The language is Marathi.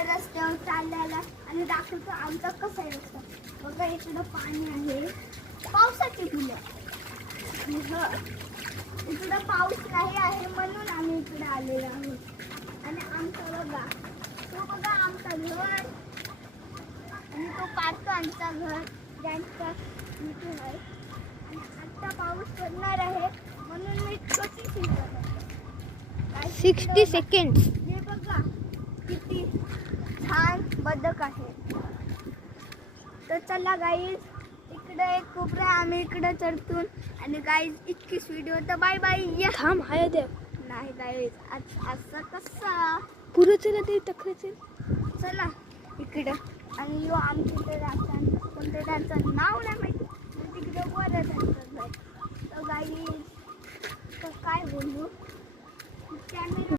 इकडे रस्त्यावर चालल्याला आणि दाखवतो आमचा कसा आहे रस्ता. बघा इकडं पाणी आहे, पावसाची फुलं. इकडं पाऊस नाही आहे म्हणून आम्ही इकडे आलेलो आहोत. आणि आमचं बघा, तो बघा आमचा घर आणि तो पाहतो आमचा घर ज्यांचा इथे आहे. आणि आता पाऊस पडणार आहे म्हणून मी कशी फिरत आहे. 60 सेकंड्स. हे बघा किती छान बदक आहे. तर चला गाईज, इकडे एक कोपरा आम्ही इकडे चढतून. आणि गाईज इतकीच व्हिडिओ, तर बाय बाय. या थांब हाय दे नाही गाईज असं कसा पुरं चला ते टकरायचं. चला इकडं. आणि यो आमच्या इथे राहतात पण ते त्यांचं नाव नाही माहिती. तिकडे वर त्यांचं घर. तर गाईज काय बोलू, कॅमेरा